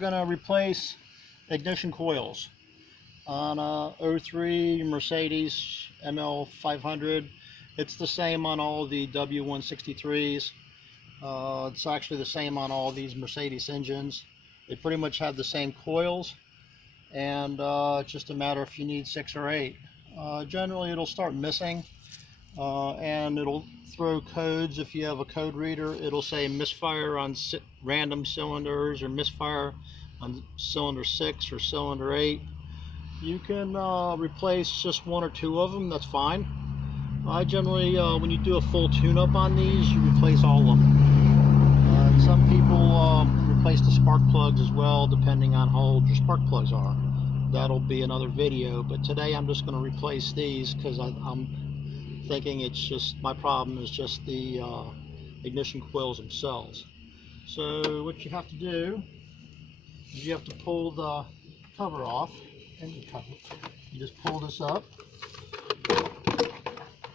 going to replace ignition coils on a 03 Mercedes ML500. It's the same on all the W163s. It's actually the same on all these Mercedes engines. They pretty much have the same coils, and it's just a matter if you need 6 or 8. Generally it'll start missing, and it'll throw codes. If you have a code reader, it'll say misfire on random cylinders, or misfire on cylinder 6 or cylinder 8. You can replace just 1 or 2 of them, that's fine. I generally, when you do a full tune-up on these, you replace all of them. And some people replace the spark plugs as well, depending on how old your spark plugs are. That'll be another video, but today I'm just going to replace these because I'm thinking it's just, my problem is just the ignition coils themselves. So what you have to do is you have to pull the cover off, and you just pull this up,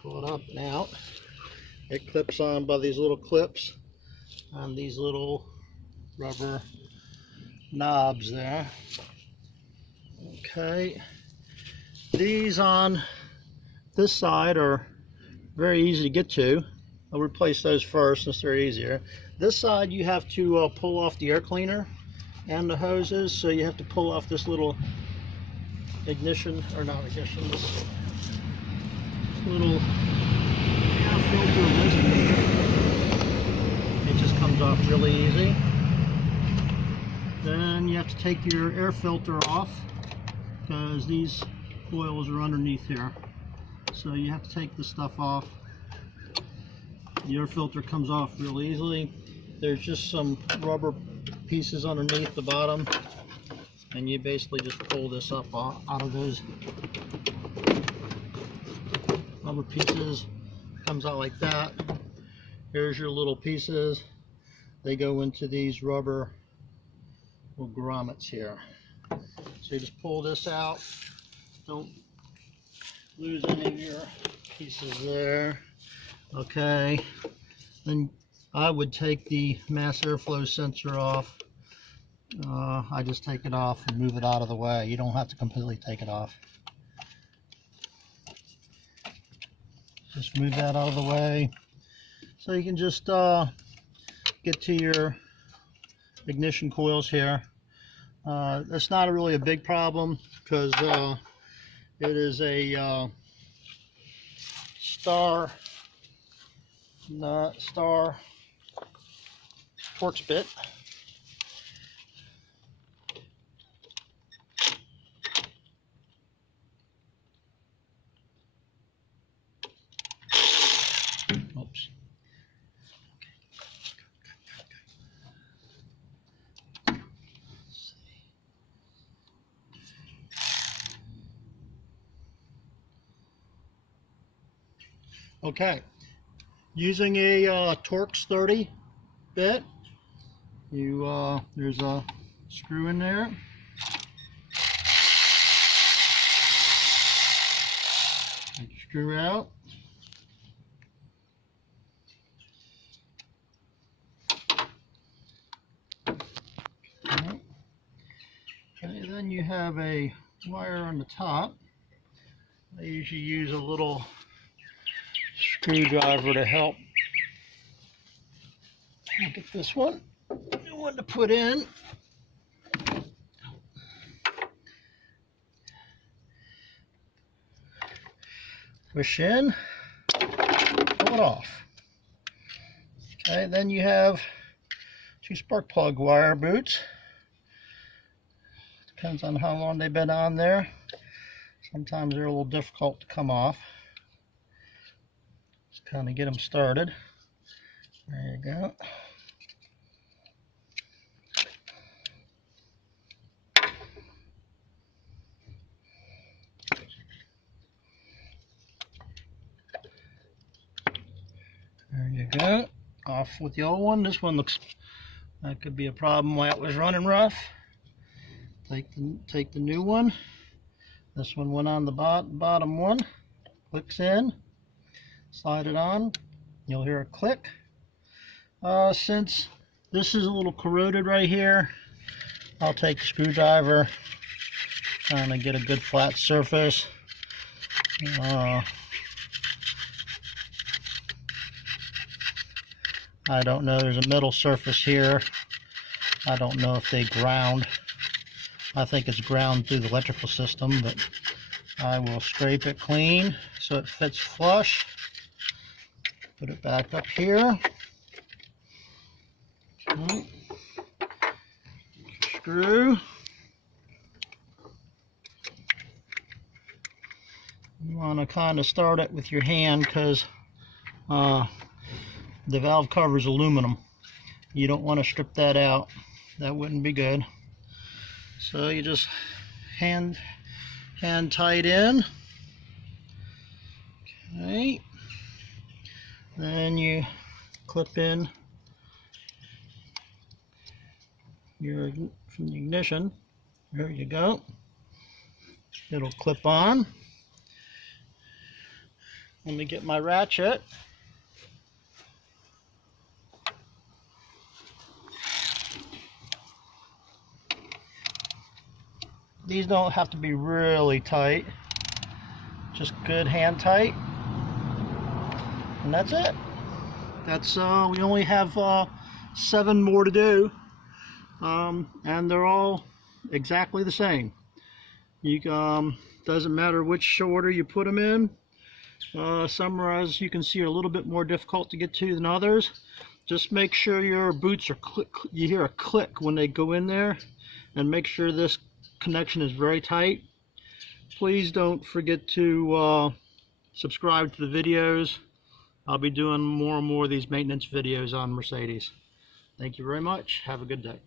pull it up and out. It clips on by these little clips on these little rubber knobs there. Okay, these on this side are very easy to get to. I'll replace those first since they're easier. This side you have to pull off the air cleaner and the hoses, so you have to pull off this little ignition, or not ignition, this little air filter list. It just comes off really easy. Then you have to take your air filter off because these coils are underneath here. So you have to take this stuff off. The air filter comes off real easily. There's just some rubber pieces underneath the bottom, and you basically just pull this up out of those rubber pieces. Comes out like that. Here's your little pieces. They go into these rubber little grommets here. So you just pull this out. Don't lose any of your pieces there. Okay. Then I would take the mass airflow sensor off. I just take it off and move it out of the way. You don't have to completely take it off. Just move that out of the way. So you can just get to your ignition coils here. It's not really a big problem because it is a star Torx bit. Oops. Okay, using a Torx 30 bit, there's a screw in there. Take your screw out. Okay, then you have a wire on the top. I usually use a little screwdriver to help. Look at this one. New one to put in. Push in. Pull it off. Okay, then you have 2 spark plug wire boots. Depends on how long they've been on there. Sometimes they're a little difficult to come off. Just kind of get them started. There you go. There you go. Off with the old one. This one looks, that could be a problem while it was running rough. Take the new one. This one went on the bottom one. Clicks in. Slide it on. You'll hear a click. Since this is a little corroded right here, I'll take a screwdriver, trying to get a good flat surface. I don't know, there's a metal surface here. I don't know if they ground. I think it's ground through the electrical system, but I will scrape it clean so it fits flush. Put it back up here. Right. Screw. You want to kind of start it with your hand because the valve cover is aluminum. You don't want to strip that out. That wouldn't be good. So you just hand tight in. Okay. Then you clip in your from the ignition. There you go. It'll clip on. Let me get my ratchet. These don't have to be really tight, just good hand tight, and that's it. That's we only have 7 more to do, and they're all exactly the same. You doesn't matter which order you put them in. Some, as you can see, are a little bit more difficult to get to than others. Just make sure your boots are you hear a click when they go in there, and make sure this connection is very tight. Please don't forget to subscribe to the videos. I'll be doing more and more of these maintenance videos on Mercedes. Thank you very much. Have a good day.